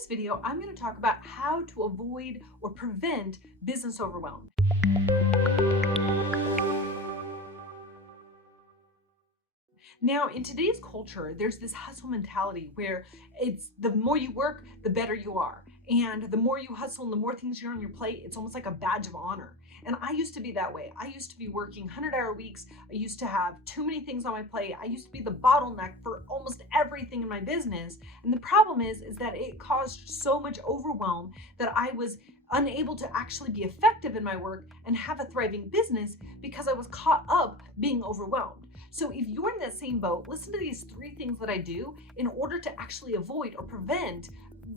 this video, I'm going to talk about how to avoid or prevent business overwhelm. Now, in today's culture, there's this hustle mentality where it's the more you work, the better you are. And the more you hustle and the more things you're on your plate, it's almost like a badge of honor. And I used to be that way. I used to be working 100-hour weeks. I used to have too many things on my plate. I used to be the bottleneck for almost everything in my business. And the problem is that it caused so much overwhelm that I was unable to actually be effective in my work and have a thriving business because I was caught up being overwhelmed. So if you're in that same boat, listen to these 3 things that I do in order to actually avoid or prevent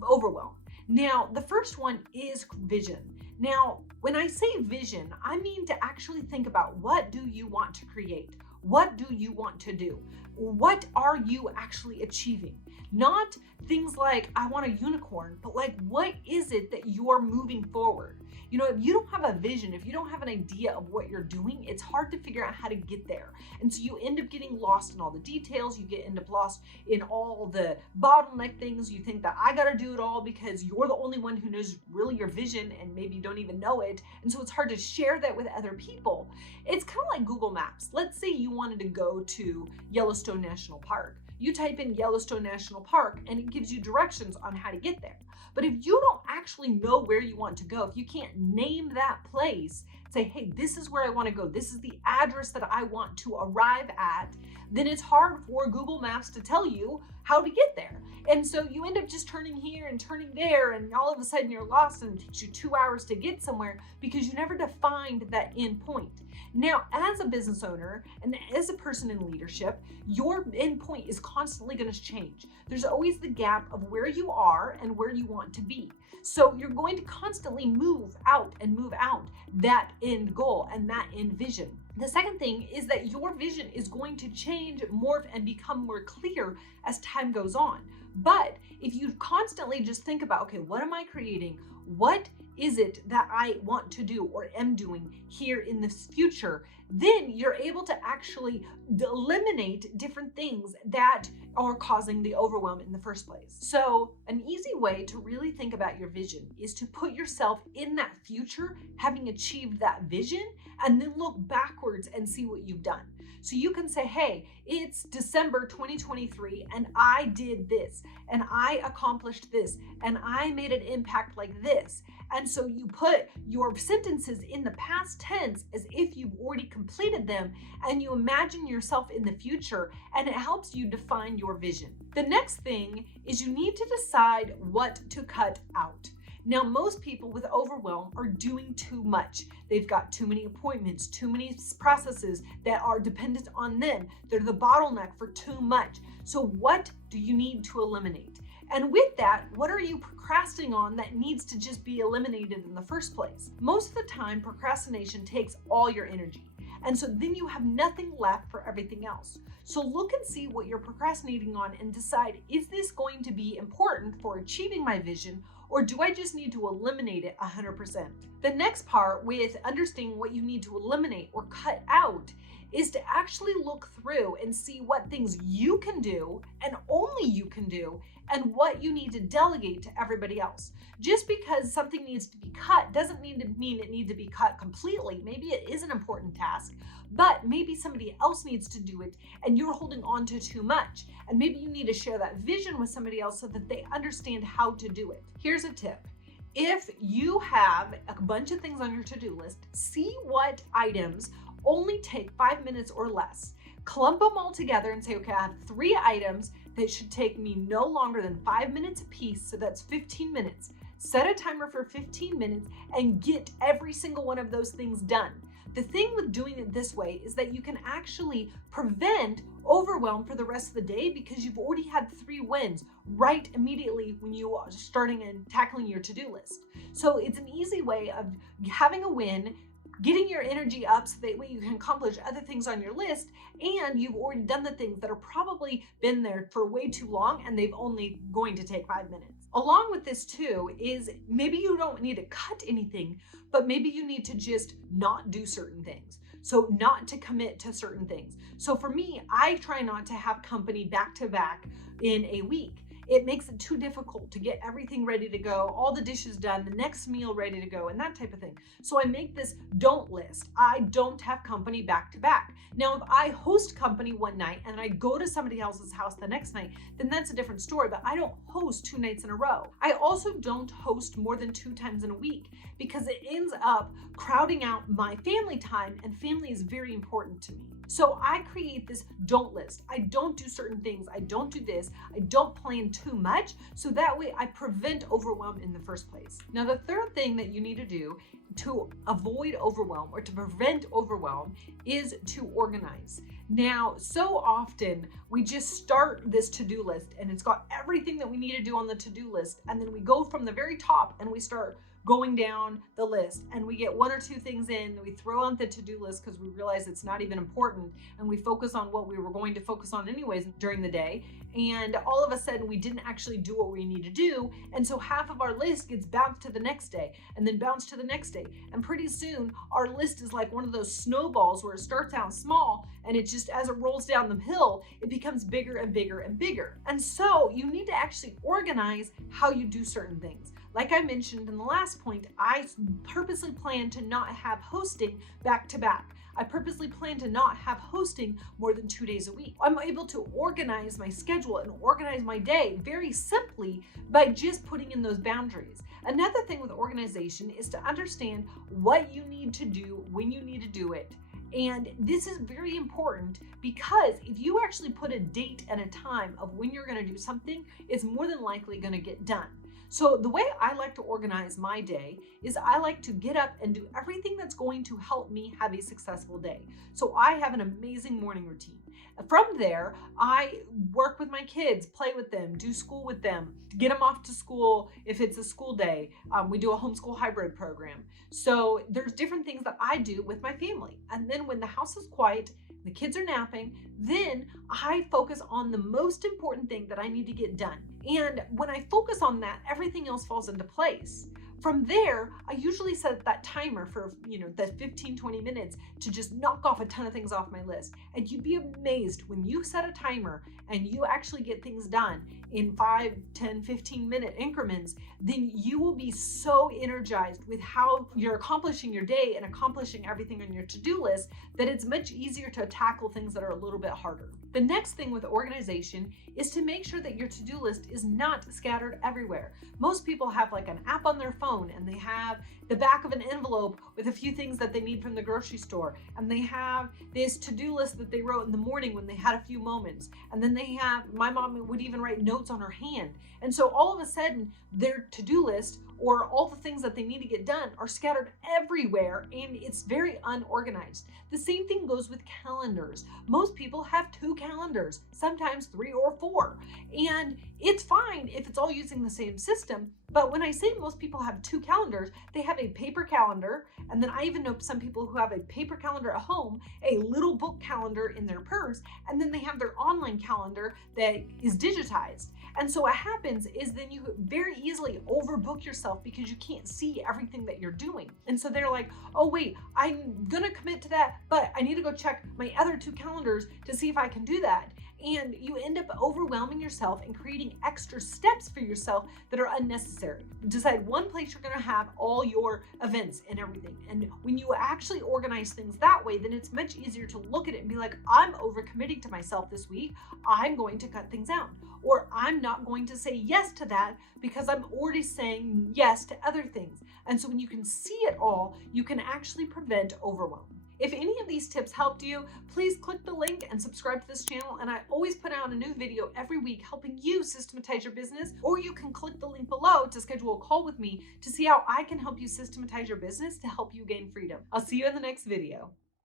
overwhelm. Now, the first one is vision. Now, when I say vision, I mean to actually think about, what do you want to create? What do you want to do? What are you actually achieving? Not things like, I want a unicorn, but like, what is it that you're moving forward? You know, if you don't have a vision, if you don't have an idea of what you're doing, it's hard to figure out how to get there. And so you end up getting lost in all the details. You end up lost in all the bottleneck things. You think that I got to do it all because you're the only one who knows really your vision, and maybe you don't even know it. And so it's hard to share that with other people. It's kind of like Google Maps. Let's say you wanted to go to Yellowstone National Park. You type in Yellowstone National Park and it gives you directions on how to get there. But if you don't actually know where you want to go, if you can't name that place, say, hey, this is where I want to go, this is the address that I want to arrive at, then it's hard for Google Maps to tell you how to get there. And so you end up just turning here and turning there, and all of a sudden you're lost and it takes you 2 hours to get somewhere because you never defined that end point. Now, as a business owner and as a person in leadership, your end point is constantly going to change. There's always the gap of where you are and where you want to be. So you're going to constantly move out that end goal and that end vision. The second thing is that your vision is going to change, morph, and become more clear as time goes on. But if you constantly just think about, okay, what am I creating? What is it that I want to do or am doing here in the future? Then you're able to actually eliminate different things that are causing the overwhelm in the first place. So an easy way to really think about your vision is to put yourself in that future, having achieved that vision, and then look backwards and see what you've done. So you can say, hey, it's December 2023 and I did this and I accomplished this and I made an impact like this. And so you put your sentences in the past tense as if you've already completed them, and you imagine yourself in the future, and it helps you define your vision. The next thing is you need to decide what to cut out. Now, most people with overwhelm are doing too much. They've got too many appointments, too many processes that are dependent on them. They're the bottleneck for too much. So what do you need to eliminate? And with that, what are you procrastinating on that needs to just be eliminated in the first place? Most of the time, procrastination takes all your energy. And so then you have nothing left for everything else. So look and see what you're procrastinating on and decide, is this going to be important for achieving my vision, or do I just need to eliminate it 100%? The next part with understanding what you need to eliminate or cut out is to actually look through and see what things you can do and only you can do, and what you need to delegate to everybody else. Just because something needs to be cut doesn't mean it needs to be cut completely. Maybe it is an important task, but maybe somebody else needs to do it and you're holding on to too much. And maybe you need to share that vision with somebody else so that they understand how to do it. Here's a tip. If you have a bunch of things on your to-do list, see what items only take 5 minutes or less. Clump them all together and say, okay, I have 3 items that should take me no longer than 5 minutes a piece, so that's 15 minutes. Set a timer for 15 minutes and get every single one of those things done. The thing with doing it this way is that you can actually prevent overwhelm for the rest of the day because you've already had 3 wins right immediately when you are starting and tackling your to-do list. So it's an easy way of having a win, getting your energy up so that way you can accomplish other things on your list, and you've already done the things that are probably been there for way too long and they've only going to take 5 minutes. Along with this too is maybe you don't need to cut anything, but maybe you need to just not do certain things. So not to commit to certain things. So for me, I try not to have company back to back in a week. it makes it too difficult to get everything ready to go, all the dishes done, the next meal ready to go, and that type of thing. So I make this don't list. I don't have company back to back. Now, if I host company one night and I go to somebody else's house the next night, then that's a different story, but I don't host 2 nights in a row. I also don't host more than 2 times in a week because it ends up crowding out my family time, and family is very important to me. So I create this don't list. I don't do certain things. I don't do this. I don't plan too much. So that way I prevent overwhelm in the first place. Now, the third thing that you need to do to avoid overwhelm or to prevent overwhelm is to organize. Now, so often we just start this to-do list and it's got everything that we need to do on the to-do list. And then we go from the very top and we start going down the list and we get 1 or 2 things in that we throw on the to-do list because we realize it's not even important, and we focus on what we were going to focus on anyways during the day, and all of a sudden we didn't actually do what we need to do, and so half of our list gets bounced to the next day and then bounced to the next day, and pretty soon our list is like one of those snowballs where it starts out small and it just, as it rolls down the hill, it becomes bigger and bigger and bigger. And so you need to actually organize how you do certain things. Like I mentioned in the last point, I purposely plan to not have hosting back to back. I purposely plan to not have hosting more than 2 days a week. I'm able to organize my schedule and organize my day very simply by just putting in those boundaries. Another thing with organization is to understand what you need to do when you need to do it. And this is very important because if you actually put a date and a time of when you're going to do something, it's more than likely going to get done. So the way I like to organize my day is I like to get up and do everything that's going to help me have a successful day. So I have an amazing morning routine. From there, I work with my kids, play with them, do school with them, get them off to school if it's a school day. We do a homeschool hybrid program. So there's different things that I do with my family. And then when the house is quiet, the kids are napping, then I focus on the most important thing that I need to get done. And when I focus on that, everything else falls into place. From there, I usually set that timer for, the 15, 20 minutes to just knock off a ton of things off my list. And you'd be amazed when you set a timer and you actually get things done in 5, 10, 15-minute increments, then you will be so energized with how you're accomplishing your day and accomplishing everything on your to-do list that it's much easier to tackle things that are a little bit harder. The next thing with organization is to make sure that your to-do list is not scattered everywhere. Most people have like an app on their phone and they have the back of an envelope with a few things that they need from the grocery store, and they have this to-do list that they wrote in the morning when they had a few moments, and then they have, my mom would even write notes on her hand, and so all of a sudden their to-do list or all the things that they need to get done are scattered everywhere, and it's very unorganized. The same thing goes with calendars. Most people have 2 calendars, sometimes 3 or 4, and it's fine if it's all using the same system. But when I say most people have 2 calendars, they have a paper calendar, and then I even know some people who have a paper calendar at home, a little book calendar in their purse, and then they have their online calendar that is digitized. And so what happens is then you very easily overbook yourself because you can't see everything that you're doing. And so they're like, oh wait, I'm gonna commit to that, but I need to go check my other 2 calendars to see if I can do that. And you end up overwhelming yourself and creating extra steps for yourself that are unnecessary. Decide one place you're gonna have all your events and everything. And when you actually organize things that way, then it's much easier to look at it and be like, I'm overcommitting to myself this week. I'm going to cut things out. Or I'm not going to say yes to that because I'm already saying yes to other things. And so when you can see it all, you can actually prevent overwhelm. If any of these tips helped you, please click the link and subscribe to this channel. And I always put out a new video every week helping you systematize your business, or you can click the link below to schedule a call with me to see how I can help you systematize your business to help you gain freedom. I'll see you in the next video.